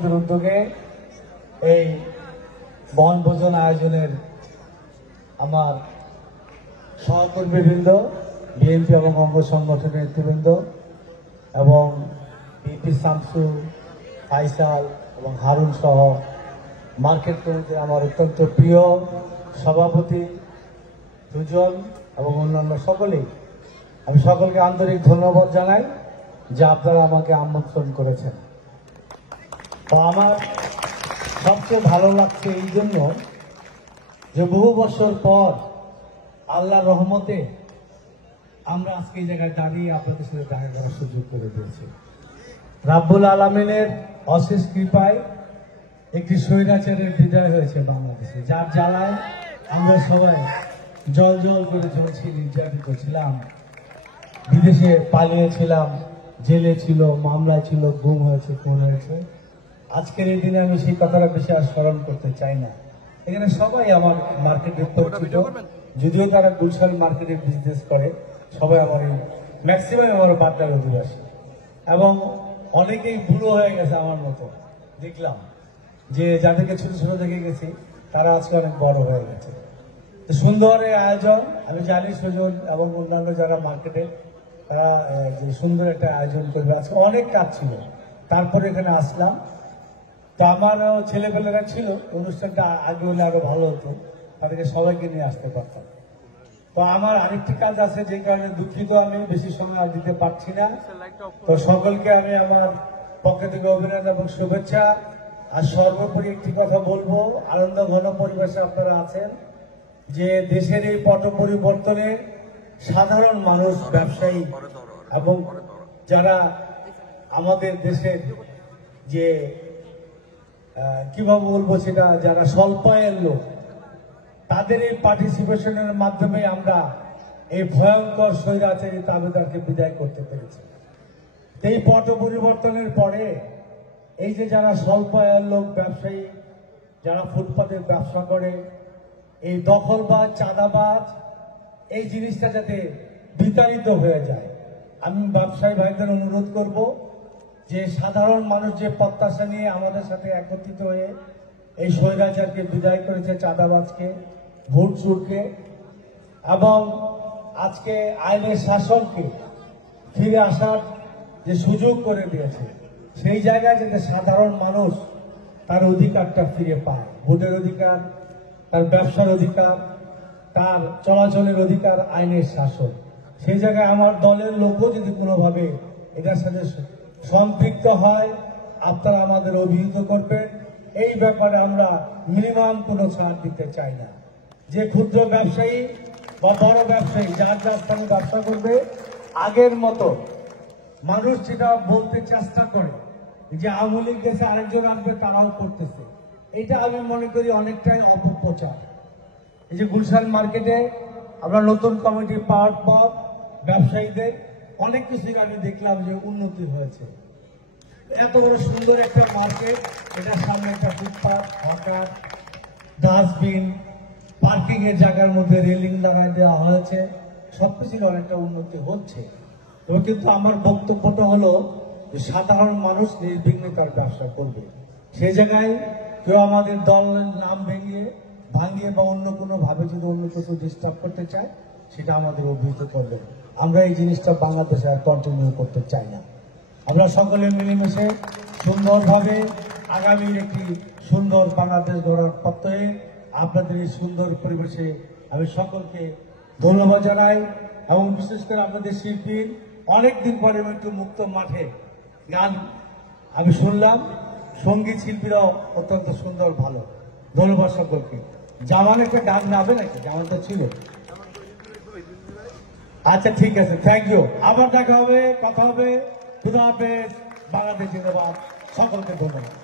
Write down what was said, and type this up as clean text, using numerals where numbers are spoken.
সমিতির উদ্যোগে এই বনভোজন আয়োজনের আমার সহকর্মীবৃন্দ, বিএনপি এবং অঙ্গ সংগঠনের নেতৃবৃন্দ এবং পিপি শামসু, ফাইসাল এবং হারুন সহ মার্কেট কমিটির আমার অত্যন্ত প্রিয় সভাপতি দুজন এবং অন্যান্য সকলেই, আমি সকলকে আন্তরিক ধন্যবাদ জানাই যে আপনারা আমাকে আমন্ত্রণ করেছেন। তো আমার সবচেয়ে ভালো লাগছে এই জন্য যে বহু বছর পর আল্লাহর রহমতে আমরা আজকে এই জায়গায় দাঁড়িয়ে আপনাদের সাথে দেখা করার সুযোগ করে দিয়েছি। রাব্বুল আলামিনের অশেষ কৃপায় একটি স্বৈরাচারের বিদায় হয়েছে বাংলাদেশে, যার জ্বালায় আমরা সবাই জল জল করে জ্বলছি, নির্যাতিত ছিলাম, বিদেশে পালিয়েছিলাম, জেলে ছিল, মামলায় ছিল, গুম হয়েছে, খুন হয়েছে। আজকের এই দিনে আমি সেই কথাটা বেশি আর স্মরণ করতে চাই না। এখানে সবাই আমার মার্কেটের পরিচিত, যদিও তারা গুলশান মার্কেটে বিজনেস করে, সবাই আমার এই ম্যাক্সিমাম আমার বাড্ডার অধিবাসী এবং অনেকেই বুড়ো হয়ে গেছে আমার মতো। দেখলাম যে যাদেরকে ছোট ছোট দেখে গেছি তারা আজকে অনেক বড় হয়ে গেছে। সুন্দর এই আয়োজন, আমি জানি সুজন এবং অন্যান্য যারা মার্কেটে তারা যে সুন্দর একটা আয়োজন করবে। আজকে অনেক কাজ ছিল, তারপরে এখানে আসলাম। তো আমার ছেলেপেলেরা ছিল, অনুষ্ঠানটা আগে হলে আরো ভালো হতো, তাদেরকে সবাইকে নিয়ে আসতে পারতাম। তো আমার আরেকটি কাজ আছে, যে কারণে দুঃখিত, আমি বেশি সময় আর দিতে পারছি না। তো সকলকে আমি আমার পক্ষ থেকে অভিনন্দন এবং শুভেচ্ছা। আর সর্বোপরি একটি কথা বলবো, আনন্দ ঘন পরিবেশে আপনারা আছেন, যে দেশের এই পট পরিবর্তনে সাধারণ মানুষ, ব্যবসায়ী এবং যারা আমাদের দেশের যে কিভাবে বলবো সেটা, যারা স্বল্প আয়ের লোক, তাদের এই পার্টিসিপেশনের মাধ্যমে আমরা এই ভয়ঙ্কর স্বৈরাচারী তাবেদারকে বিদায় করতে পেরেছি। এই পট পরিবর্তনের পরে এই যে যারা স্বল্প আয়ের লোক, ব্যবসায়ী, যারা ফুটপাতে ব্যবসা করে, এই দখলবাজ, চাঁদাবাজ, এই জিনিসটা যাতে বিতাড়িত হয়ে যায়, আমি ব্যবসায়ী ভাইদের অনুরোধ করব যে সাধারণ মানুষ যে প্রত্যাশা নিয়ে আমাদের সাথে একত্রিত হয়ে এই স্বৈরাচারকে বিদায় করেছে, চাঁদাবাজকে, ভোট চোরকে, এবং আজকে আইনের শাসনকে ফিরে আসার যে সুযোগ করে দিয়েছে, সেই জায়গায় যাতে সাধারণ মানুষ তার অধিকারটা ফিরে পায়, ভোটের অধিকার, তার ব্যবসার অধিকার, তার চলাচলের অধিকার, আইনের শাসন, সেই জায়গায় আমার দলের লোকও যদি কোনোভাবে এটার সাথে সম্পৃক্ত হয়, আপনারা আমাদের অভিহিত করবেন। এই ব্যাপারে আমরা মিনিমাম কোনো ছাড় দিতে চাই না। যে ক্ষুদ্র ব্যবসায়ী বা বড় ব্যবসায়ী যার যার স্থানে ব্যবসা করবে, আগের মতো মানুষ যেটা বলতে চেষ্টা করে যে আওয়ামী লীগ দেশে আরেকজন আসবে, তারাও করতেছে, এটা আমি মনে করি অনেকটাই অপপ্রচার। এই যে গুলশান মার্কেটে আমরা নতুন কমিটি পাওয়ার পর ব্যবসায়ীদের অনেক কিছুই আমি দেখলাম যে উন্নতি হয়েছে। এত বড় সুন্দর একটা মার্কেট, এটার সামনে একটা ফুটপাথ, হকার, ডাস্টবিন, পার্কিং এর জায়গার মধ্যে রেলিং লাগাই দেওয়া হয়েছে, সবকিছুর অনেকটা উন্নতি হচ্ছে। কিন্তু আমার বক্তব্যটা হলো যে সাধারণ মানুষ নির্বিঘ্নে তার ব্যবসা করবে। সেই জায়গায় কেউ আমাদের দলের নাম ভাঙিয়ে বা অন্য কোনো ভাবে যদি অন্য কিছু ডিস্টার্ব করতে চায়, সেটা আমাদের অভিহিত করবে। আমরা এই জিনিসটা বাংলাদেশে আর কন্টিনিউ করতে চাই না। আমরা সকলে মিলেমিশে সুন্দরভাবে আগামীর একটি সুন্দর বাংলাদেশ গড়ার প্রত্যয়ে আপনাদের এই সুন্দর পরিবেশে আমি সকলকে ধন্যবাদ জানাই। এবং বিশেষ করে আপনাদের শিল্পী, অনেকদিন পরে একটু মুক্ত মাঠে গান আমি শুনলাম, সঙ্গীত শিল্পীরাও অত্যন্ত সুন্দর, ভালো। ধন্যবাদ সকলকে। জামান একটা গান গাবে নাকি? জামান তো ছিল। আচ্ছা ঠিক আছে, থ্যাংক ইউ। আবার দেখা হবে, কথা হবে। খুদা হাফেজ। বাংলাদেশ জিন্দাবাদ। সকলকে ধন্যবাদ।